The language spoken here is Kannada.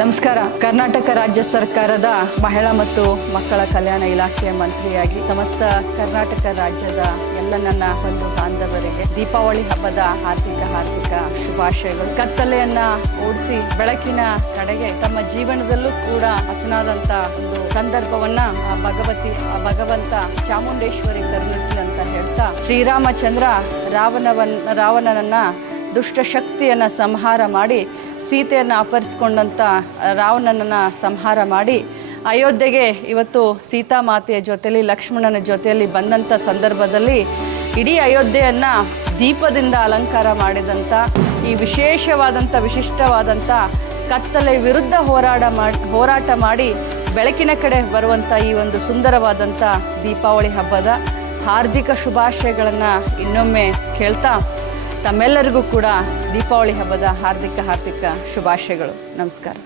ನಮಸ್ಕಾರ. ಕರ್ನಾಟಕ ರಾಜ್ಯ ಸರ್ಕಾರದ ಮಹಿಳಾ ಮತ್ತು ಮಕ್ಕಳ ಕಲ್ಯಾಣ ಇಲಾಖೆಯ ಮಂತ್ರಿಯಾಗಿ ಸಮಸ್ತ ಕರ್ನಾಟಕ ರಾಜ್ಯದ ಎಲ್ಲ ನನ್ನ ಬಂಧು ಬಾಂಧವರಿಗೆ ದೀಪಾವಳಿ ಹಬ್ಬದ ಹಾರ್ದಿಕ ಹಾರ್ದಿಕ ಶುಭಾಶಯಗಳು. ಕತ್ತಲೆಯನ್ನ ಓಡಿಸಿ ಬೆಳಕಿನ ಕಡೆಗೆ ತಮ್ಮ ಜೀವನದಲ್ಲೂ ಕೂಡ ಹಸನಾದಂತ ಒಂದು ಸಂದರ್ಭವನ್ನ ಆ ಭಗವತಿ, ಆ ಭಗವಂತ ಚಾಮುಂಡೇಶ್ವರಿ ಕರುಣಿಸಿ ಅಂತ ಹೇಳ್ತಾ ಶ್ರೀರಾಮಚಂದ್ರ ರಾವಣವನ್ ರಾವಣನನ್ನ ದುಷ್ಟ ಶಕ್ತಿಯನ್ನ ಸಂಹಾರ ಮಾಡಿ ಸೀತೆಯನ್ನು ಅಪಹರಿಸಿಕೊಂಡಂಥ ರಾವಣನನ್ನು ಸಂಹಾರ ಮಾಡಿ ಅಯೋಧ್ಯೆಗೆ ಇವತ್ತು ಸೀತಾಮಾತೆಯ ಜೊತೆಯಲ್ಲಿ ಲಕ್ಷ್ಮಣನ ಜೊತೆಯಲ್ಲಿ ಬಂದಂಥ ಸಂದರ್ಭದಲ್ಲಿ ಇಡೀ ಅಯೋಧ್ಯೆಯನ್ನು ದೀಪದಿಂದ ಅಲಂಕಾರ ಮಾಡಿದಂಥ ಈ ವಿಶೇಷವಾದಂಥ ವಿಶಿಷ್ಟವಾದಂಥ ಕತ್ತಲೆ ವಿರುದ್ಧ ಹೋರಾಟ ಮಾಡಿ ಹೋರಾಟ ಮಾಡಿ ಬೆಳಕಿನ ಕಡೆ ಬರುವಂಥ ಈ ಒಂದು ಸುಂದರವಾದಂಥ ದೀಪಾವಳಿ ಹಬ್ಬದ ಹಾರ್ದಿಕ ಶುಭಾಶಯಗಳನ್ನು ಇನ್ನೊಮ್ಮೆ ಕೇಳ್ತಾ ತಮ್ಮೆಲ್ಲರಿಗೂ ಕೂಡ ದೀಪಾವಳಿ ಹಬ್ಬದ ಹಾರ್ದಿಕ ಹಾರ್ದಿಕ ಶುಭಾಶಯಗಳು. ನಮಸ್ಕಾರ.